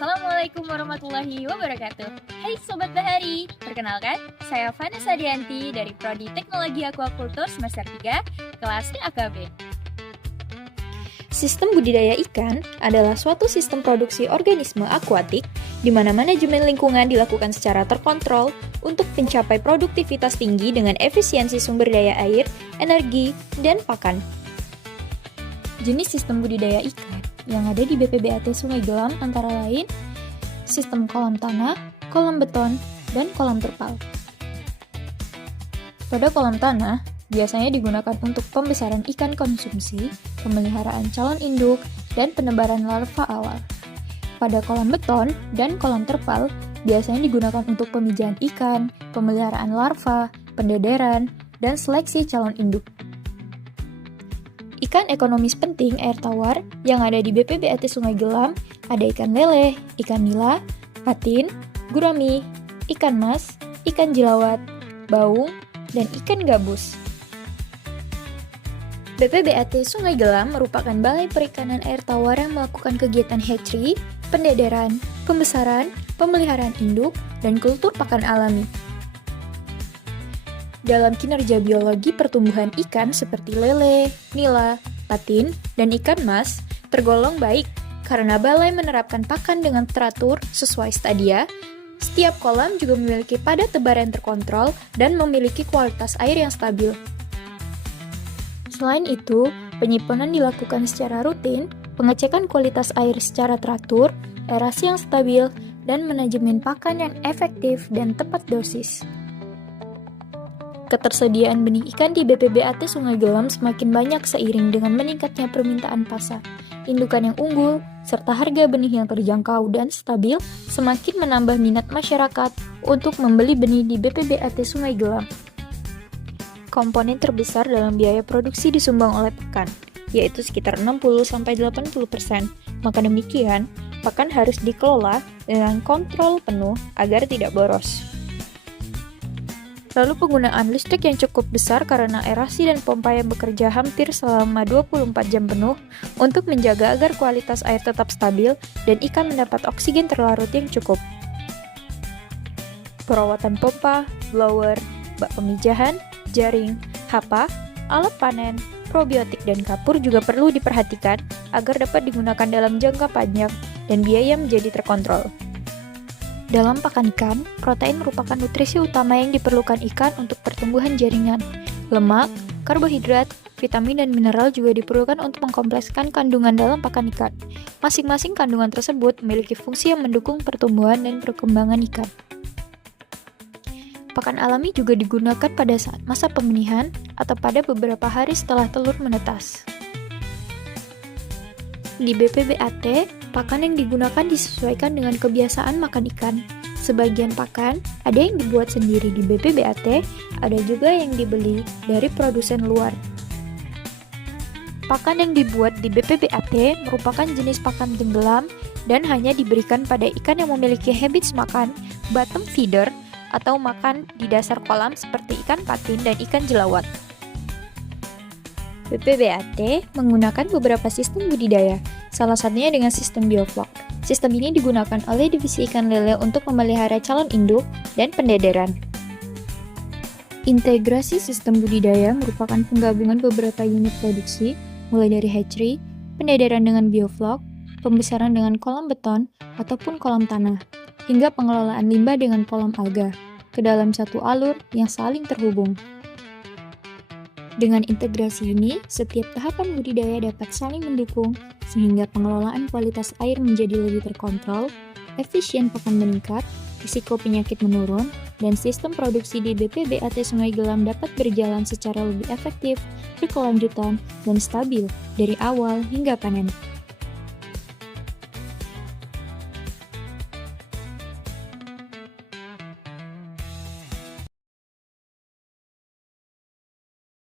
Assalamualaikum warahmatullahi wabarakatuh. Hai Sobat Bahari, perkenalkan, saya Vanessa Dianti dari Prodi Teknologi Aquaculture semester 3, kelas AKB. Sistem budidaya ikan adalah suatu sistem produksi organisme akuatik di mana manajemen lingkungan dilakukan secara terkontrol untuk mencapai produktivitas tinggi dengan efisiensi sumber daya air, energi, dan pakan. Jenis sistem budidaya ikan yang ada di BPBAT Sungai Gelam antara lain sistem kolam tanah, kolam beton, dan kolam terpal. Pada kolam tanah, biasanya digunakan untuk pembesaran ikan konsumsi, pemeliharaan calon induk, dan penebaran larva awal. Pada kolam beton dan kolam terpal, biasanya digunakan untuk pemijahan ikan, pemeliharaan larva, pendederan, dan seleksi calon induk. Ikan ekonomis penting air tawar yang ada di BPBAT Sungai Gelam ada ikan lele, ikan nila, patin, gurami, ikan mas, ikan jelawat, baung, dan ikan gabus. BPBAT Sungai Gelam merupakan balai perikanan air tawar yang melakukan kegiatan hatchery, pendederan, pembesaran, pemeliharaan induk, dan kultur pakan alami. Dalam kinerja biologi pertumbuhan ikan seperti lele, nila, patin, dan ikan mas tergolong baik karena balai menerapkan pakan dengan teratur sesuai stadia. Setiap kolam juga memiliki padat tebaran terkontrol dan memiliki kualitas air yang stabil. Selain itu, penyimpanan dilakukan secara rutin, pengecekan kualitas air secara teratur, aerasi yang stabil, dan manajemen pakan yang efektif dan tepat dosis. Ketersediaan benih ikan di BPBAT Sungai Gelam semakin banyak seiring dengan meningkatnya permintaan pasar. Indukan yang unggul, serta harga benih yang terjangkau dan stabil semakin menambah minat masyarakat untuk membeli benih di BPBAT Sungai Gelam. Komponen terbesar dalam biaya produksi disumbang oleh pakan, yaitu sekitar 60-80%. Maka demikian, pakan harus dikelola dengan kontrol penuh agar tidak boros. Lalu penggunaan listrik yang cukup besar karena aerasi dan pompa yang bekerja hampir selama 24 jam penuh untuk menjaga agar kualitas air tetap stabil dan ikan mendapat oksigen terlarut yang cukup. Perawatan pompa, blower, bak pemijahan, jaring, hapa, alat panen, probiotik dan kapur juga perlu diperhatikan agar dapat digunakan dalam jangka panjang dan biaya menjadi terkontrol. Dalam pakan ikan, protein merupakan nutrisi utama yang diperlukan ikan untuk pertumbuhan jaringan. Lemak, karbohidrat, vitamin dan mineral juga diperlukan untuk mengkomplekskan kandungan dalam pakan ikan. Masing-masing kandungan tersebut memiliki fungsi yang mendukung pertumbuhan dan perkembangan ikan. Pakan alami juga digunakan pada saat masa pembenihan atau pada beberapa hari setelah telur menetas. Di BPBAT, pakan yang digunakan disesuaikan dengan kebiasaan makan ikan. Sebagian pakan ada yang dibuat sendiri di BPBAT, ada juga yang dibeli dari produsen luar. Pakan yang dibuat di BPBAT merupakan jenis pakan tenggelam dan hanya diberikan pada ikan yang memiliki habits makan bottom feeder atau makan di dasar kolam seperti ikan patin dan ikan jelawat. BPBAT menggunakan beberapa sistem budidaya, salah satunya dengan sistem bioflok. Sistem ini digunakan oleh divisi ikan lele untuk memelihara calon induk dan pendederan. Integrasi sistem budidaya merupakan penggabungan beberapa unit produksi, mulai dari hatchery, pendederan dengan bioflok, pembesaran dengan kolam beton ataupun kolam tanah, hingga pengelolaan limbah dengan kolam alga, ke dalam satu alur yang saling terhubung. Dengan integrasi ini, setiap tahapan budidaya dapat saling mendukung sehingga pengelolaan kualitas air menjadi lebih terkontrol, efisien pakan meningkat, risiko penyakit menurun, dan sistem produksi di BPBAT Sungai Gelam dapat berjalan secara lebih efektif, berkelanjutan, dan stabil dari awal hingga panen.